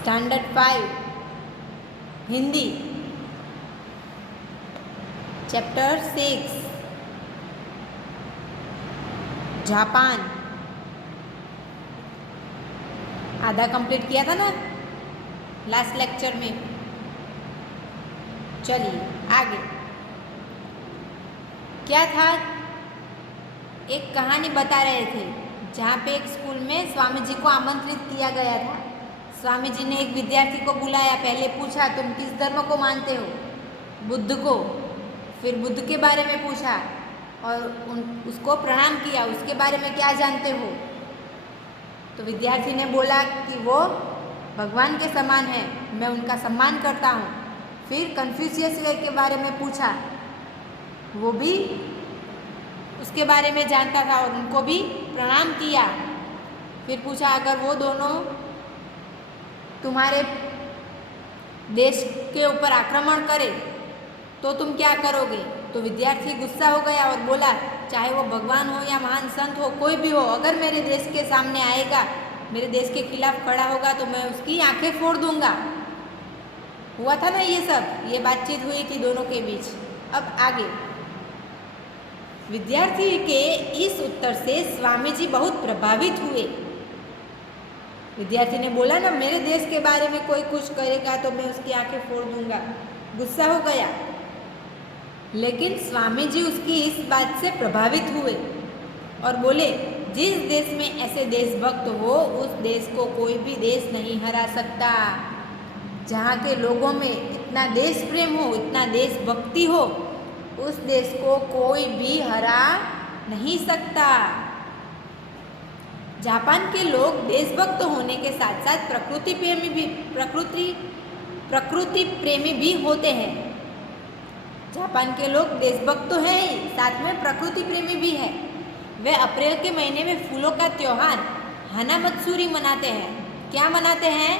Standard 5 Hindi chapter 6 Japan. आधा complete किया था ना लास्ट लेक्चर में। चलिए आगे क्या था। एक कहानी बता रहे थे जहाँ पे एक स्कूल में स्वामी जी को आमंत्रित किया गया था। स्वामी जी ने एक विद्यार्थी को बुलाया, पहले पूछा तुम किस धर्म को मानते हो? बुद्ध को। फिर बुद्ध के बारे में पूछा और उसको प्रणाम किया, उसके बारे में क्या जानते हो? तो विद्यार्थी ने बोला कि वो भगवान के समान है, मैं उनका सम्मान करता हूँ। फिर कन्फ्यूशियस के बारे में पूछा, वो भी उसके बारे में जानता था और उनको भी प्रणाम किया। फिर पूछा अगर वो दोनों तुम्हारे देश के ऊपर आक्रमण करे तो तुम क्या करोगे? तो विद्यार्थी गुस्सा हो गया और बोला चाहे वो भगवान हो या महान संत हो, कोई भी हो, अगर मेरे देश के सामने आएगा, मेरे देश के खिलाफ खड़ा होगा तो मैं उसकी आंखें फोड़ दूंगा। हुआ था ना ये सब, ये बातचीत हुई थी दोनों के बीच। अब आगे विद्यार्थी के इस उत्तर से स्वामी जी बहुत प्रभावित हुए। विद्यार्थी ने बोला ना मेरे देश के बारे में कोई कुछ करेगा तो मैं उसकी आंखें फोड़ दूंगा। गुस्सा हो गया, लेकिन स्वामी जी उसकी इस बात से प्रभावित हुए और बोले जिस देश में ऐसे देशभक्त हो उस देश को कोई भी देश नहीं हरा सकता। जहाँ के लोगों में इतना देश प्रेम हो, इतना देशभक्ति हो, उस देश को कोई भी हरा नहीं सकता। जापान के लोग देशभक्त होने के साथ साथ प्रकृति प्रेमी भी होते हैं। जापान के लोग देशभक्त तो हैं ही, साथ में प्रकृति प्रेमी भी है। वे अप्रैल के महीने में फूलों का त्योहार हानामत्सुरी मनाते हैं। क्या मनाते हैं?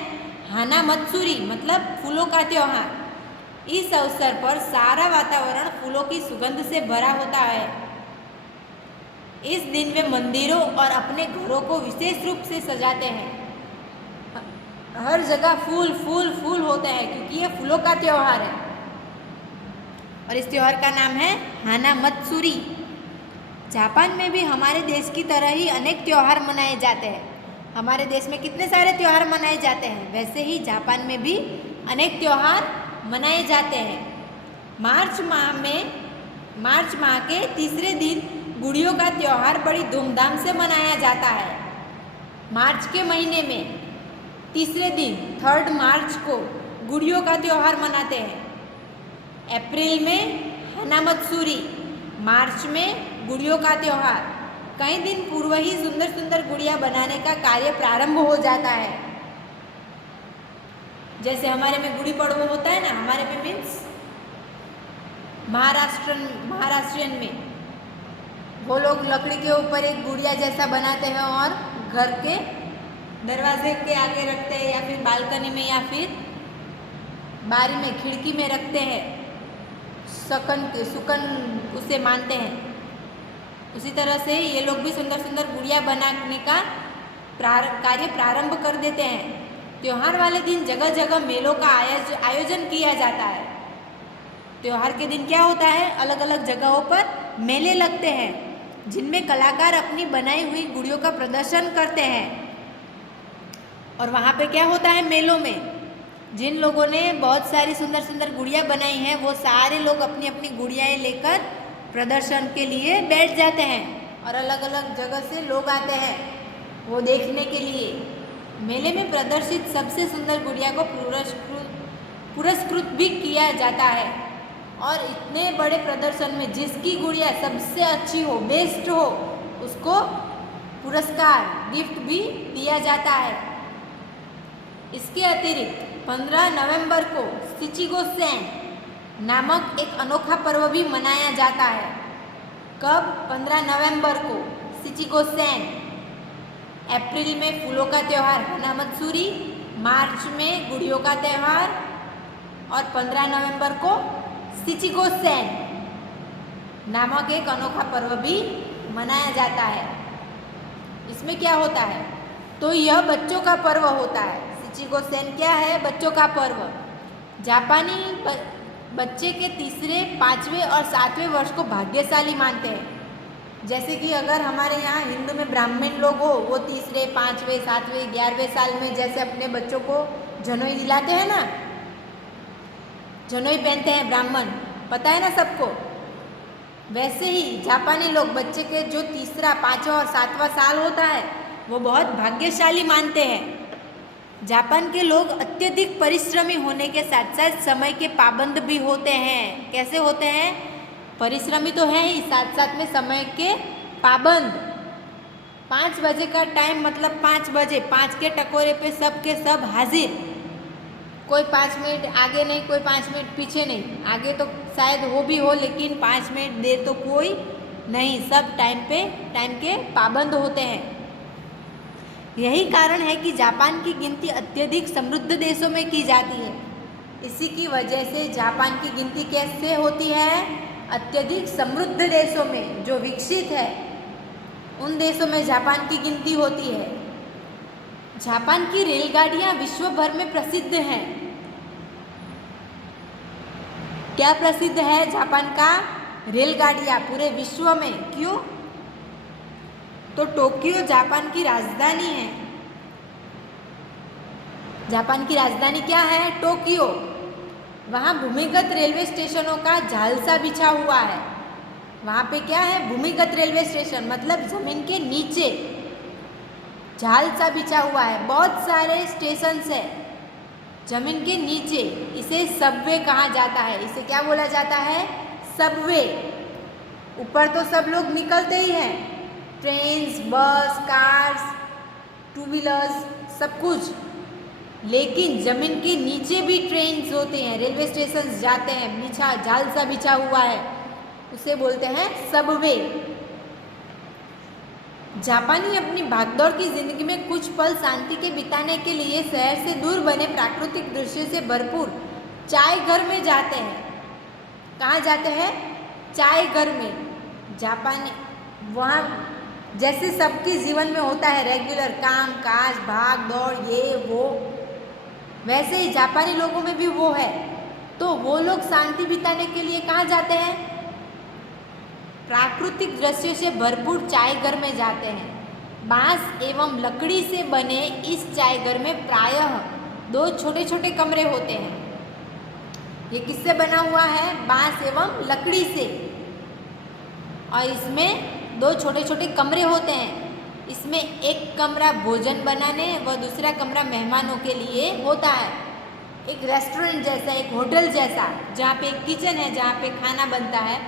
हानामत्सुरी मतलब फूलों का त्योहार। इस अवसर पर सारा वातावरण फूलों की सुगंध से भरा होता है। इस दिन वे मंदिरों और अपने घरों को विशेष रूप से सजाते हैं। हर जगह फूल फूल फूल होते हैं क्योंकि ये फूलों का त्योहार है और इस त्योहार का नाम है हानामत्सुरी। जापान में भी हमारे देश की तरह ही अनेक त्योहार मनाए जाते हैं। हमारे देश में कितने सारे त्योहार मनाए जाते हैं, वैसे ही जापान में भी अनेक त्योहार मनाए जाते हैं। मार्च माह के तीसरे दिन गुड़ियों का त्योहार बड़ी धूमधाम से मनाया जाता है। मार्च के महीने में तीसरे दिन 3 मार्च को गुड़ियों का त्योहार मनाते हैं। अप्रैल में हानामत्सुरी, मार्च में गुड़ियों का त्योहार। कई दिन पूर्व ही सुंदर सुंदर गुड़िया बनाने का कार्य प्रारंभ हो जाता है। जैसे हमारे में गुड़ी पड़वा होता है ना, हमारे में मीन्स महाराष्ट्रियन में वो लोग लकड़ी के ऊपर एक गुड़िया जैसा बनाते हैं और घर के दरवाजे के आगे रखते हैं या फिर बालकनी में या फिर बारी में खिड़की में रखते हैं। सुकन उसे मानते हैं। उसी तरह से ये लोग भी सुंदर सुंदर गुड़िया बनाने का कार्य प्रारंभ कर देते हैं। त्योहार वाले दिन जगह जगह मेलों का आयोजन किया जाता है। त्योहार के दिन क्या होता है, अलग अलग जगहों पर मेले लगते हैं जिनमें कलाकार अपनी बनाई हुई गुड़ियों का प्रदर्शन करते हैं। और वहाँ पे क्या होता है, मेलों में जिन लोगों ने बहुत सारी सुंदर सुंदर गुड़िया बनाई हैं वो सारे लोग अपनी अपनी गुड़ियाएँ लेकर प्रदर्शन के लिए बैठ जाते हैं और अलग अलग जगह से लोग आते हैं वो देखने के लिए। मेले में प्रदर्शित सबसे सुंदर गुड़िया को पुरस्कृत भी किया जाता है और इतने बड़े प्रदर्शन में जिसकी गुड़िया सबसे अच्छी हो, बेस्ट हो, उसको पुरस्कार गिफ्ट भी दिया जाता है। इसके अतिरिक्त 15 नवंबर को शिचिगो-सेन नामक एक अनोखा पर्व भी मनाया जाता है। कब? 15 नवंबर को शिचिगो-सेन। अप्रैल में फूलों का त्यौहार हानामत्सुरी, मार्च में गुड़ियों का त्यौहार और 15 नवंबर को शिचिगो-सेन नामक एक अनोखा पर्व भी मनाया जाता है। इसमें क्या होता है, तो यह बच्चों का पर्व होता है। इचिगो सेन क्या है? बच्चों का पर्व। जापानी बच्चे के तीसरे, 5वें और 7वें वर्ष को भाग्यशाली मानते हैं। जैसे कि अगर हमारे यहाँ हिंदू में ब्राह्मण लोग हो, वो तीसरे, 5वें, 7वें, 11वें साल में जैसे अपने बच्चों को जनेऊ दिलाते हैं ना, जनेऊ पहनते हैं ब्राह्मण, पता है ना सबको। वैसे ही जापानी लोग बच्चे के जो तीसरा, 5वां और 7वां साल होता है वो बहुत भाग्यशाली मानते हैं। जापान के लोग अत्यधिक परिश्रमी होने के साथ साथ समय के पाबंद भी होते हैं। कैसे होते हैं? परिश्रमी तो है ही, साथ साथ में समय के पाबंद। 5 बजे का टाइम मतलब 5 बजे, 5 के टकोरे पे सब के सब हाजिर। कोई 5 मिनट आगे नहीं, कोई 5 मिनट पीछे नहीं। आगे तो शायद हो भी हो, लेकिन 5 मिनट देर तो कोई नहीं, सब टाइम पे टाइम के पाबंद होते हैं। यही कारण है कि जापान की गिनती अत्यधिक समृद्ध देशों में की जाती है। इसी की वजह से जापान की गिनती कैसे होती है? अत्यधिक समृद्ध देशों में, जो विकसित है उन देशों में जापान की गिनती होती है। जापान की रेलगाड़ियाँ विश्व भर में प्रसिद्ध हैं। क्या प्रसिद्ध है जापान का? रेलगाड़ियाँ पूरे विश्व में। क्यों? तो टोक्यो जापान की राजधानी है। जापान की राजधानी क्या है? टोक्यो। वहाँ भूमिगत रेलवे स्टेशनों का जाल सा बिछा हुआ है। वहाँ पे क्या है? भूमिगत रेलवे स्टेशन, मतलब जमीन के नीचे जाल सा बिछा हुआ है। बहुत सारे स्टेशन है जमीन के नीचे। इसे सबवे कहा जाता है। इसे क्या बोला जाता है? सबवे। ऊपर तो सब लोग निकलते ही हैं, ट्रेन्स, बस, कार्स, टू व्हीलर्स, सब कुछ। लेकिन जमीन के नीचे भी ट्रेन्स होते हैं, रेलवे स्टेशन जाते हैं, बिछा जाल सा बिछा हुआ है, उसे बोलते हैं सबवे। जापानी अपनी भागदौड़ की जिंदगी में कुछ पल शांति के बिताने के लिए शहर से दूर बने प्राकृतिक दृश्य से भरपूर चाय घर में जाते हैं। कहाँ जाते हैं? चाय घर में। जापानी वहाँ जैसे सबके जीवन में होता है रेगुलर काम काज, भाग दौड़, ये वो, वैसे ही जापानी लोगों में भी वो है। तो वो लोग शांति बिताने के लिए कहाँ जाते हैं? प्राकृतिक दृश्य से भरपूर चाय घर में जाते हैं। बांस एवं लकड़ी से बने इस चाय घर में प्रायः 2 छोटे छोटे कमरे होते हैं। ये किससे बना हुआ है? बांस एवं लकड़ी से। और इसमें 2 छोटे छोटे कमरे होते हैं। इसमें एक कमरा भोजन बनाने व दूसरा कमरा मेहमानों के लिए होता है। एक रेस्टोरेंट जैसा, एक होटल जैसा, जहाँ पे एक किचन है जहाँ पे खाना बनता है,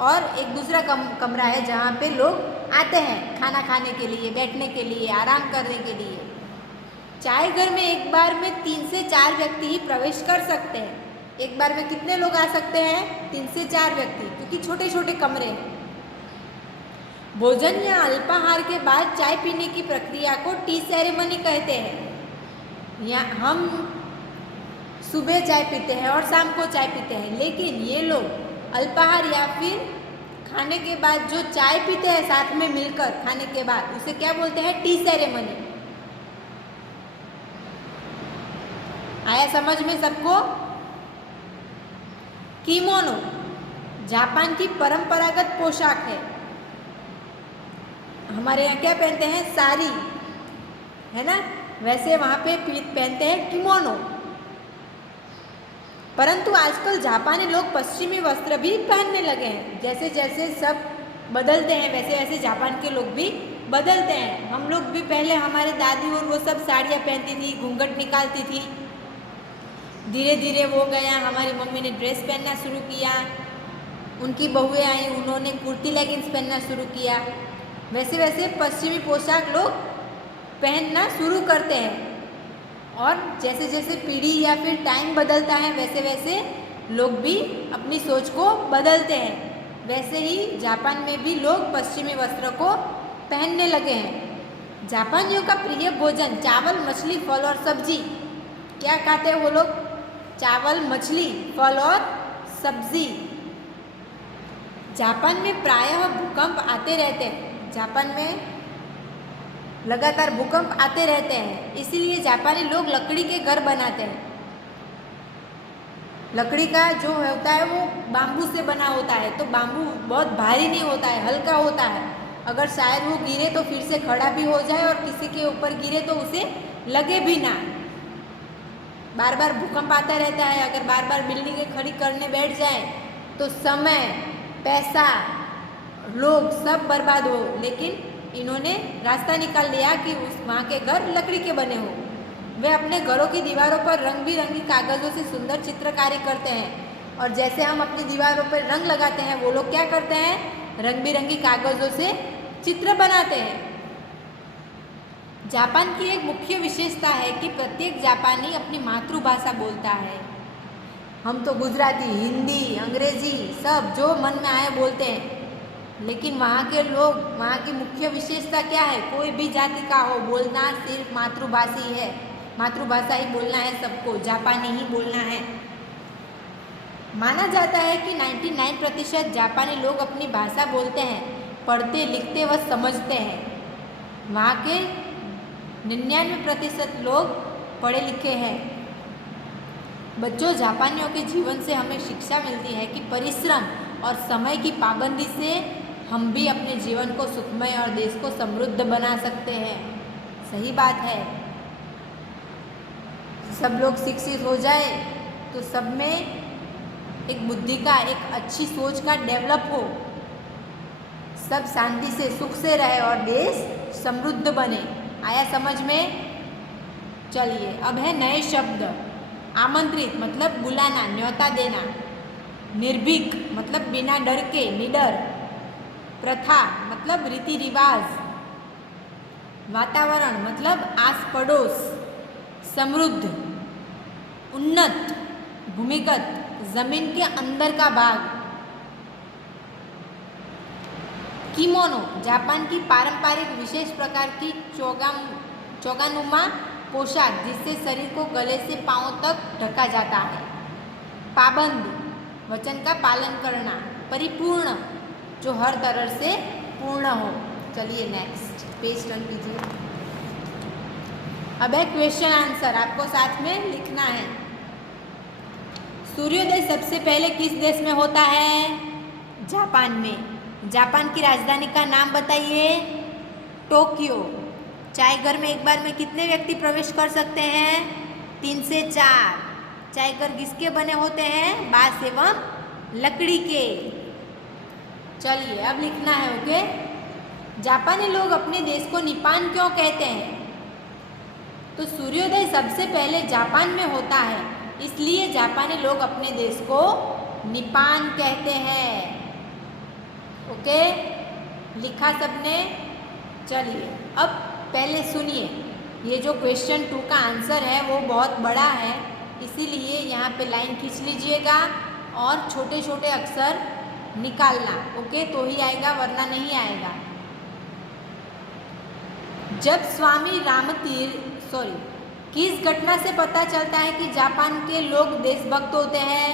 और एक दूसरा कमरा है जहाँ पे लोग आते हैं खाना खाने के लिए, बैठने के लिए, आराम करने के लिए। चाय घर में एक बार में 3 से 4 व्यक्ति ही प्रवेश कर सकते हैं। एक बार में कितने लोग आ सकते हैं? 3 से 4 व्यक्ति, क्योंकि छोटे छोटे कमरे हैं। भोजन या अल्पाहार के बाद चाय पीने की प्रक्रिया को टी सेरेमनी कहते हैं। या हम सुबह चाय पीते हैं और शाम को चाय पीते हैं, लेकिन ये लोग अल्पाहार या फिर खाने के बाद जो चाय पीते हैं साथ में मिलकर खाने के बाद, उसे क्या बोलते हैं? T ceremony. आया समझ में सबको? किमोनो जापान की परंपरागत पोशाक है। हमारे यहाँ क्या पहनते हैं? साड़ी, है ना? वैसे वहाँ पे पहनते हैं किमोनो। परंतु आजकल जापानी लोग पश्चिमी वस्त्र भी पहनने लगे हैं। जैसे जैसे सब बदलते हैं वैसे वैसे जापान के लोग भी बदलते हैं। हम लोग भी पहले, हमारे दादी और वो सब साड़ियाँ पहनती थी, घूंघट निकालती थी। धीरे धीरे वो गया, हमारी मम्मी ने ड्रेस पहनना शुरू किया, उनकी बहुएं आई, उन्होंने कुर्ती लेगिंग्स पहनना शुरू किया। वैसे वैसे पश्चिमी पोशाक लोग पहनना शुरू करते हैं। और जैसे जैसे पीढ़ी या फिर टाइम बदलता है वैसे वैसे लोग भी अपनी सोच को बदलते हैं। वैसे ही जापान में भी लोग पश्चिमी वस्त्र को पहनने लगे हैं। जापानियों का प्रिय भोजन चावल, मछली, फल और सब्जी। क्या खाते हैं वो लोग? चावल, मछली, फल और सब्जी। जापान में प्रायः भूकंप आते रहते हैं। जापान में लगातार भूकंप आते रहते हैं, इसीलिए जापानी लोग लकड़ी के घर बनाते हैं। लकड़ी का जो होता है वो बाम्बू से बना होता है, तो बाम्बू बहुत भारी नहीं होता है, हल्का होता है। अगर शायद वो गिरे तो फिर से खड़ा भी हो जाए और किसी के ऊपर गिरे तो उसे लगे भी ना। बार बार भूकंप आता रहता है, अगर बार बार बिल्डिंगें खड़ी करने बैठ जाए तो समय, पैसा, लोग सब बर्बाद हो। लेकिन इन्होंने रास्ता निकाल लिया कि वहाँ के घर लकड़ी के बने हो। वे अपने घरों की दीवारों पर रंग बिरंगी कागज़ों से सुंदर चित्रकारी करते हैं, और जैसे हम अपनी दीवारों पर रंग लगाते हैं, वो लोग क्या करते हैं, रंग बिरंगी कागज़ों से चित्र बनाते हैं। जापान की एक मुख्य विशेषता है कि प्रत्येक जापानी अपनी मातृभाषा बोलता है। हम तो गुजराती, हिंदी, अंग्रेजी सब जो मन में आए बोलते हैं, लेकिन वहाँ के लोग, वहाँ की मुख्य विशेषता क्या है, कोई भी जाति का हो, बोलना सिर्फ मातृभाषा ही है, मातृभाषा ही बोलना है सबको, जापानी ही बोलना है। माना जाता है कि 99% जापानी लोग अपनी भाषा बोलते हैं, पढ़ते, लिखते व समझते हैं। वहाँ के 99% लोग पढ़े लिखे हैं। बच्चों, जापानियों के जीवन से हमें शिक्षा मिलती है कि परिश्रम और समय की पाबंदी से हम भी अपने जीवन को सुखमय और देश को समृद्ध बना सकते हैं। सही बात है। सब लोग शिक्षित हो जाए तो सब में एक बुद्धि का, एक अच्छी सोच का डेवलप हो, सब शांति से, सुख से रहे और देश समृद्ध बने। आया समझ में? चलिए, अब है नए शब्द। आमंत्रित मतलब बुलाना, न्योता देना। निर्भीक मतलब बिना डर के, निडर। प्रथा मतलब रीति रिवाज। वातावरण मतलब आस पड़ोस। समृद्ध, उन्नत, भूमिगत, जमीन के अंदर का भाग। किमोनो जापान की पारंपरिक विशेष प्रकार की चोगानुमा पोशाक, जिससे शरीर को गले से पांव तक ढका जाता है। पाबंद वचन का पालन करना। परिपूर्ण जो हर तरह से पूर्ण हो। चलिए नेक्स्ट पेज टर्न कीजिए। अब है क्वेश्चन आंसर, आपको साथ में लिखना है। सूर्योदय सबसे पहले किस देश में होता है? जापान में। जापान की राजधानी का नाम बताइए। टोक्यो। चाय घर में एक बार में कितने व्यक्ति प्रवेश कर सकते हैं? 3 से 4। चाय घर किसके बने होते हैं? बांस एवं लकड़ी के। चलिए अब लिखना है, ओके। जापानी लोग अपने देश को निपान क्यों कहते हैं? तो सूर्योदय सबसे पहले जापान में होता है, इसलिए जापानी लोग अपने देश को निपान कहते हैं। ओके, लिखा सबने? चलिए अब पहले सुनिए। ये जो क्वेश्चन 2 का आंसर है वो बहुत बड़ा है, इसीलिए यहाँ पे लाइन खींच लीजिएगा और छोटे छोटे अक्षर निकालना, ओके, तो ही आएगा वरना नहीं आएगा। जब स्वामी किस घटना से पता चलता है कि जापान के लोग देशभक्त होते हैं?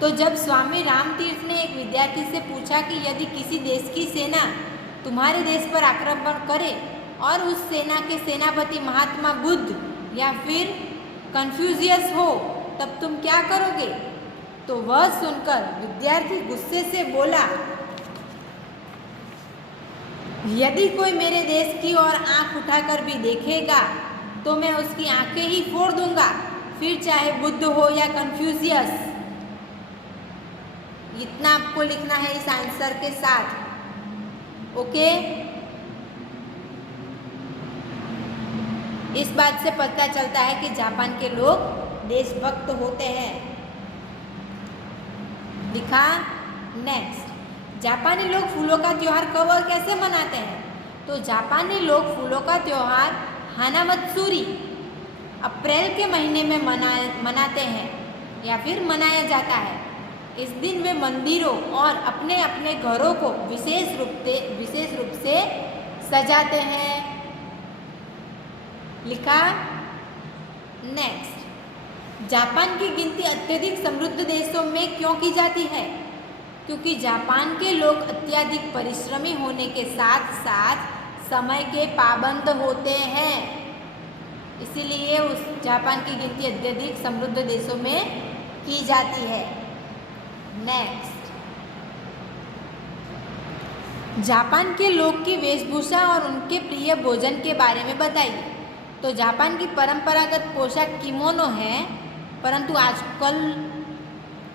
तो जब स्वामी रामतीर्थ ने एक विद्यार्थी से पूछा कि यदि किसी देश की सेना तुम्हारे देश पर आक्रमण करे और उस सेना के सेनापति महात्मा बुद्ध या फिर कन्फ्यूशियस हो, तब तुम क्या करोगे? तो वह सुनकर विद्यार्थी गुस्से से बोला, यदि कोई मेरे देश की ओर आंख उठाकर भी देखेगा तो मैं उसकी आंखें ही फोड़ दूंगा, फिर चाहे बुद्ध हो या कन्फ्यूशियस। इतना आपको लिखना है इस आंसर के साथ, ओके। इस बात से पता चलता है कि जापान के लोग देशभक्त होते हैं। लिखा? नेक्स्ट, जापानी लोग फूलों का त्योहार कब और कैसे मनाते हैं? तो जापानी लोग फूलों का त्योहार हानामत्सुरी अप्रैल के महीने में मनाते हैं या फिर मनाया जाता है। इस दिन वे मंदिरों और अपने अपने घरों को विशेष रूप से सजाते हैं। लिखा? नेक्स्ट, जापान की गिनती अत्यधिक समृद्ध देशों में क्यों की जाती है? क्योंकि जापान के लोग अत्यधिक परिश्रमी होने के साथ साथ समय के पाबंद होते हैं, इसीलिए उस जापान की गिनती अत्यधिक समृद्ध देशों में की जाती है। नेक्स्ट, जापान के लोग की वेशभूषा और उनके प्रिय भोजन के बारे में बताइए। तो जापान की परंपरागत पोशाक किमोनो है, परंतु आजकल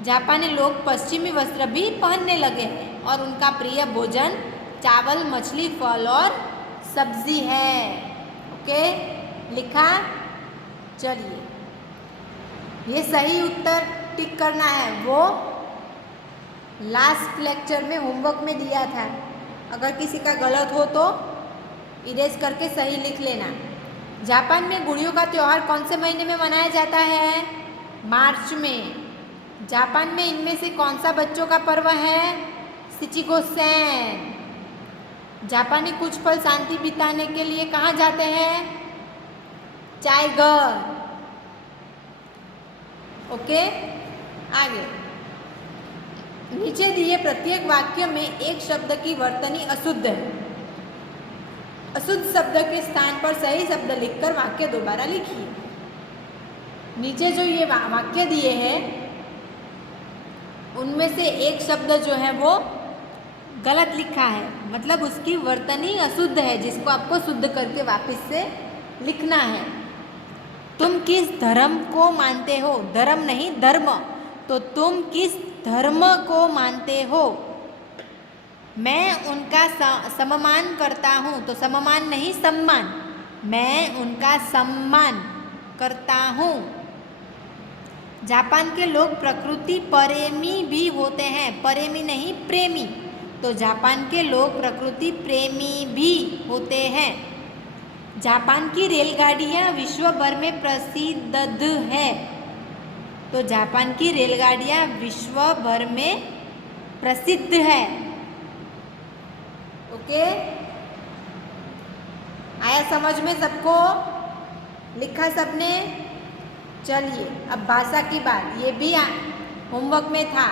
जापानी लोग पश्चिमी वस्त्र भी पहनने लगे हैं और उनका प्रिय भोजन चावल, मछली, फल और सब्जी है। ओके, लिखा। चलिए, ये सही उत्तर टिक करना है, वो लास्ट लेक्चर में होमवर्क में दिया था। अगर किसी का गलत हो तो इरेज करके सही लिख लेना। जापान में गुड़ियों का त्यौहार कौन से महीने में मनाया जाता है? मार्च में। जापान में इनमें से कौन सा बच्चों का पर्व है? शिचिगो-सेन। जापानी कुछ पल शांति बिताने के लिए कहाँ जाते हैं? चाय घर। ओके, आगे। नीचे दिए प्रत्येक वाक्य में एक शब्द की वर्तनी अशुद्ध है। अशुद्ध शब्द के स्थान पर सही शब्द लिखकर वाक्य दोबारा लिखिए। नीचे जो ये वाक्य दिए हैं उनमें से एक शब्द जो है वो गलत लिखा है, मतलब उसकी वर्तनी अशुद्ध है, जिसको आपको शुद्ध करके वापस से लिखना है। तुम किस धर्म को मानते हो? धर्म नहीं, धर्म। तो तुम किस धर्म को मानते हो? मैं उनका सम्मान करता हूँ। तो सम्मान नहीं, सम्मान। मैं उनका सम्मान करता हूँ। जापान के लोग प्रकृति प्रेमी भी होते हैं। प्रेमी नहीं, प्रेमी। तो जापान के लोग प्रकृति प्रेमी भी होते हैं। जापान की रेलगाड़ियाँ विश्व भर में प्रसिद्ध है। तो जापान की रेलगाड़ियाँ विश्व भर में प्रसिद्ध है। ओके, आया समझ में सबको? लिखा सबने? चलिए, अब भाषा की बात। ये भी होमवर्क में था,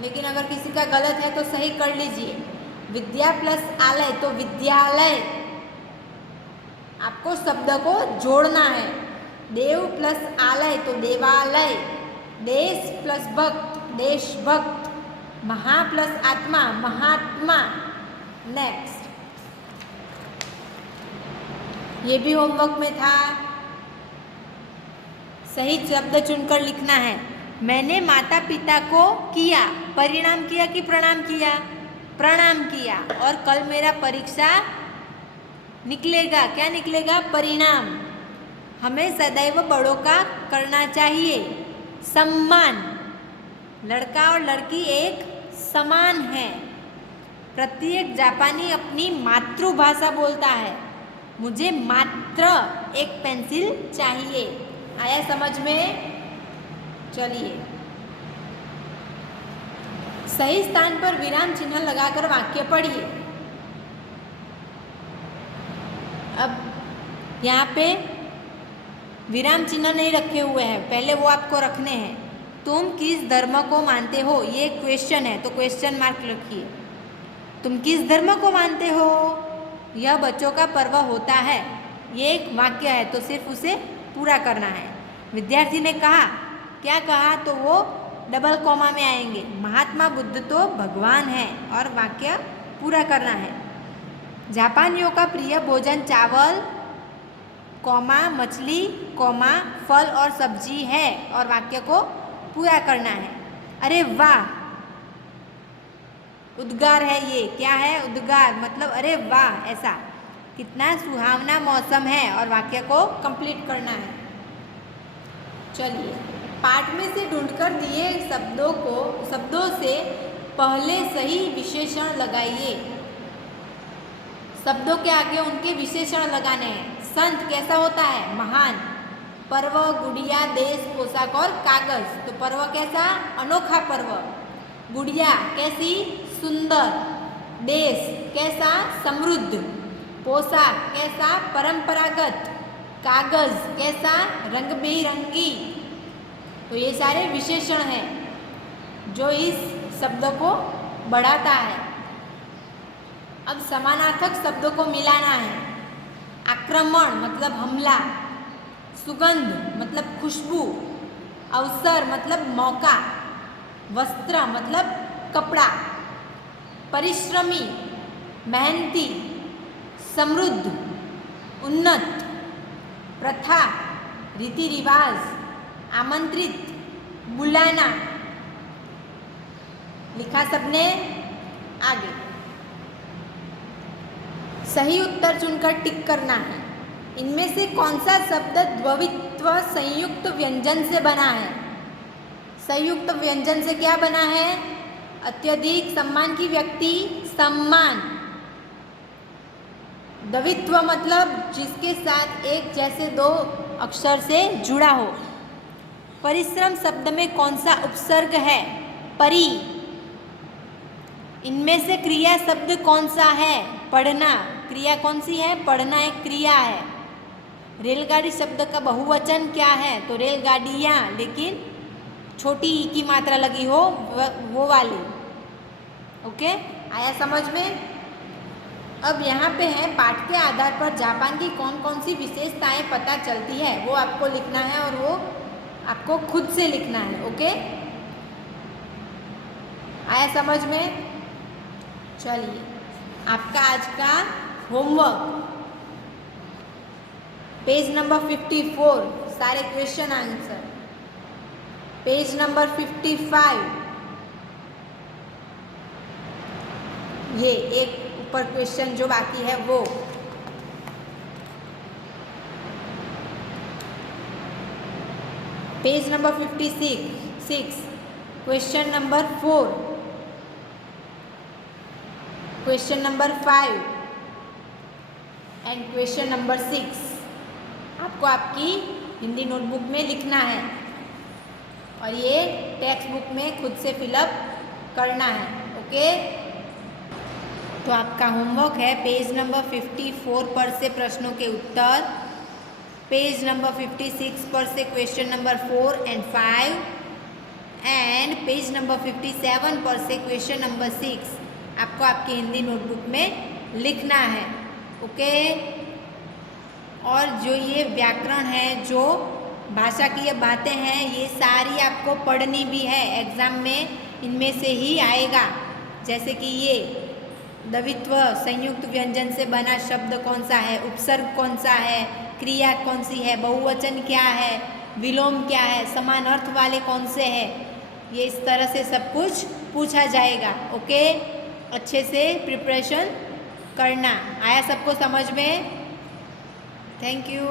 लेकिन अगर किसी का गलत है तो सही कर लीजिए। विद्या प्लस आलय तो विद्यालय, आपको शब्द को जोड़ना है। देव प्लस आलय तो देवालय। देश प्लस भक्त, देशभक्त। महा प्लस आत्मा, महात्मा। नेक्स्ट, ये भी होमवर्क में था। सही शब्द चुनकर लिखना है। मैंने माता पिता को किया, परिणाम किया कि प्रणाम किया? प्रणाम किया। और कल मेरा परीक्षा निकलेगा, क्या निकलेगा? परिणाम। हमें सदैव बड़ों का करना चाहिए सम्मान। लड़का और लड़की एक समान है। प्रत्येक जापानी अपनी मातृभाषा बोलता है। मुझे मात्र एक पेंसिल चाहिए। आया समझ में? चलिए, सही स्थान पर विराम चिन्ह लगाकर वाक्य पढ़िए। अब यहाँ पे विराम चिन्ह नहीं रखे हुए हैं, पहले वो आपको रखने हैं। तुम किस धर्म को मानते हो? ये क्वेश्चन है, तो क्वेश्चन मार्क रखिए। तुम किस धर्म को मानते हो? यह बच्चों का पर्व होता है। ये एक वाक्य है, तो सिर्फ उसे पूरा करना है। विद्यार्थी ने कहा, क्या कहा? तो वो डबल कॉमा में आएंगे। महात्मा बुद्ध तो भगवान है, और वाक्य पूरा करना है। जापानियों का प्रिय भोजन चावल, कॉमा मछली, कॉमा फल और सब्जी है, और वाक्य को पूरा करना है। अरे वाह, उद्गार है ये। क्या है? उद्गार, मतलब अरे वाह, ऐसा कितना सुहावना मौसम है, और वाक्य को कंप्लीट करना है। चलिए, पाठ में से ढूंढकर दिए शब्दों से पहले सही विशेषण लगाइए। शब्दों के आगे उनके विशेषण लगाने हैं। संत कैसा होता है? महान। पर्व, गुड़िया, देश, पोशाक और कागज। तो पर्व कैसा? अनोखा पर्व। गुड़िया कैसी? सुंदर। देश कैसा? समृद्ध। पोशाक कैसा? परंपरागत। कागज कैसा? रंग बिरंगी। तो ये सारे विशेषण हैं जो इस शब्द को बढ़ाता है। अब समानार्थक शब्दों को मिलाना है। आक्रमण मतलब हमला, सुगंध मतलब खुशबू, अवसर मतलब मौका, वस्त्र मतलब कपड़ा, परिश्रमी मेहनती, समृद्ध उन्नत, प्रथा रीति रिवाज, आमंत्रित बुलाना। लिखा सबने? आगे सही उत्तर चुनकर टिक करना है। इनमें से कौन सा शब्द द्वित्व संयुक्त व्यंजन से बना है? संयुक्त व्यंजन से क्या बना है? अत्यधिक सम्मान की व्यक्ति, सम्मान। द्वित्व मतलब जिसके साथ एक जैसे दो अक्षर से जुड़ा हो। परिश्रम शब्द में कौन सा उपसर्ग है? परि। इनमें से क्रिया शब्द कौन सा है? पढ़ना। क्रिया कौन सी है? पढ़ना एक क्रिया है। रेलगाड़ी शब्द का बहुवचन क्या है? तो रेलगाड़ियाँ, लेकिन छोटी ई की मात्रा लगी हो वो वाली। ओके, आया समझ में? अब यहाँ पे है पाठ के आधार पर जापान की कौन कौन सी विशेषताएं पता चलती है, वो आपको लिखना है और वो आपको खुद से लिखना है। ओके, आया समझ में? चलिए, आपका आज का होमवर्क पेज नंबर 54 सारे क्वेश्चन आंसर, पेज नंबर 55 ये एक ऊपर क्वेश्चन जो बाकी है वो, page number 56 question number 4, question number 5 and question number 6 आपको आपकी हिंदी नोटबुक में लिखना है और ये टेक्स्ट बुक में खुद से फिलअप करना है। ओके, तो आपका होमवर्क है पेज नंबर 54 पर से प्रश्नों के उत्तर, पेज नंबर 56 पर से question number 4 and 5 and page number 57 पर से क्वेश्चन नंबर 6 आपको आपकी हिंदी नोटबुक में लिखना है। ओके, और जो ये व्याकरण है, जो भाषा की ये बातें हैं, ये सारी आपको पढ़नी भी है एग्ज़ाम में, इनमें से ही आएगा। जैसे कि ये द्वित्व संयुक्त व्यंजन से बना शब्द कौन सा है, उपसर्ग कौन सा है, क्रिया कौन सी है, बहुवचन क्या है, विलोम क्या है, समान अर्थ वाले कौन से हैं, ये इस तरह से सब कुछ पूछा जाएगा। ओके, अच्छे से प्रिपरेशन करना। आया सबको समझ में? Thank you.